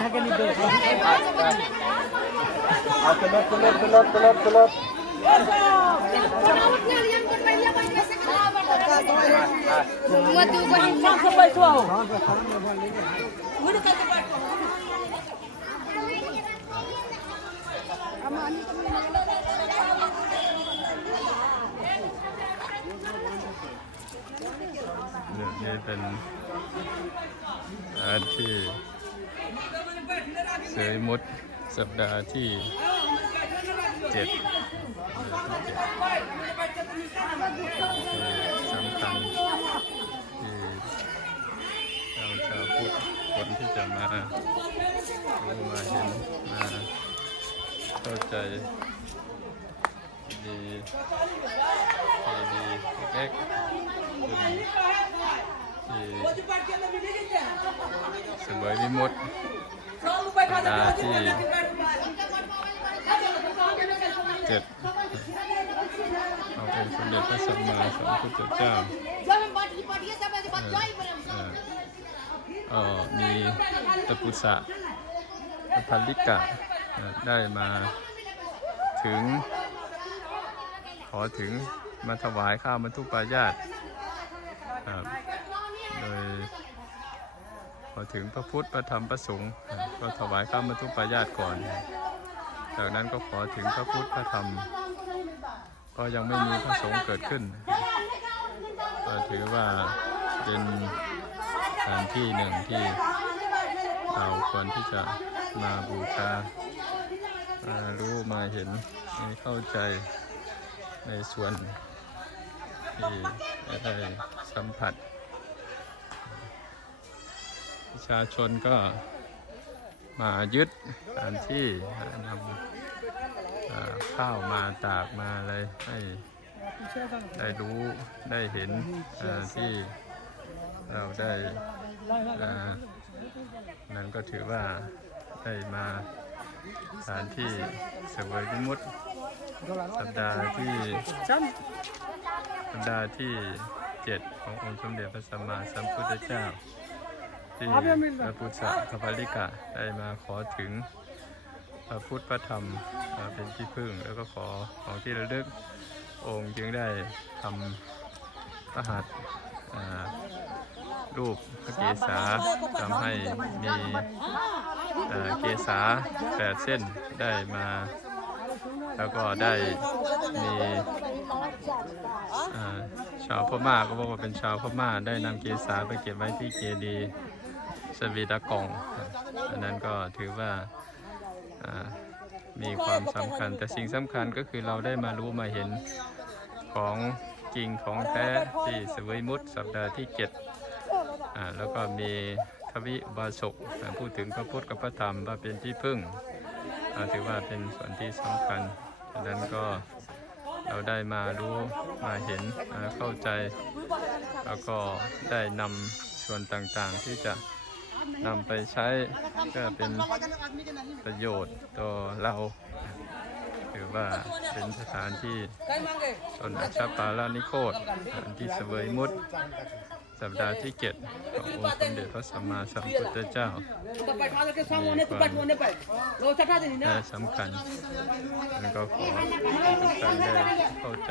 กันนี่เด้อ เอาขึ้นรถขึ้นรถขึ้นรถขึ้นรถขึ้นรถ ฟังสบายตัว เนี่ยนี่เป็นอาที่ เสยมุดสัปดาห์ที่เจ็ดที่สำคัญที่เราชาวพุทธคนที่จะมารู้มาเห็นมาเข้าใจดีดีเล็กๆ ที่สมอวิมุตสัปดาห์ที่เจ็ดเอาองค์สมเด็จพระสัมมาสัมพุทธเจ้าเอ่อมีตะปุษะพระพันลิกะได้มาถึง ขอถึงมาถวายข้าวมันทุกปายาตครับ โดย พอถึงพระพุทธพระธรรมพระสงฆ์ก็ถวายข้ามมัทุปายาตก่อน จากนั้นก็ขอถึงพระพุทธพระธรรม ก็ยังไม่มีพระสงฆ์เกิดขึ้นก็ถือว่าเป็นสถานที่หนึ่งที่เราควรที่จะมาบูชามารู้มาเห็นให้เข้าใจในส่วนที่ได้สัมผัส ประชาชนก็มายึดสถานที่นำข้าวมาตากมาอะไรให้ได้รู้ได้เห็นที่เราได้นั้นก็ถือว่าได้มาสถานที่เสวยวิมุตติสัปดาห์ที่สัปดาห์ที่เจ็ดขององค์สมเด็จพระสัมมาสัมพุทธเจ้า ที่พระพุทธพระพลิกะได้มาขอถึงพระพุทธพระธรรมเป็นที่พึ่ง แล้วก็ขอของที่ระลึกองค์จึงได้ทำพระหัตถ์อ่ารูปพระเกศาทำให้มีเกศาแปดเส้นได้มา แล้วก็ได้มีชาวพม่าก็บอกว่าเป็นชาวพม่าได้นำเกศาไปเก็บไว้ที่เจดีย์ วีดากองอันนั้นก็ถือว่ามีความสำคัญ แต่สิ่งสำคัญก็คือเราได้มารู้มาเห็นของจริงของแท้ที่สวยมุตสัปดาห์ที่เจ็ดอ่าแล้วก็มีทวิบาสกพูดถึงพระพุทธกับพระธรรมว่าเป็นที่พึ่ง ถือว่าเป็นส่วนที่สำคัญดังนั้นก็เราได้มารู้มาเห็นเข้าใจ แล้วก็ได้นำส่วนต่างๆที่จะ นำไปใช้ก็เป็นประโยชน์ต่อเราถือว่าเป็นสถานที่ตนอัชฌปาลานิโคตสถานที่เสวยมุตสัปดาห์ที่เจ็ดขององค์สมเด็จพระสัมมาสัมพุทธเจ้าไปทางกันสร้างวันนี้ไปวันนี้ไปเรานะและสำคัญนั้นก็ขอให้ทุกท่านได้เข้าใจ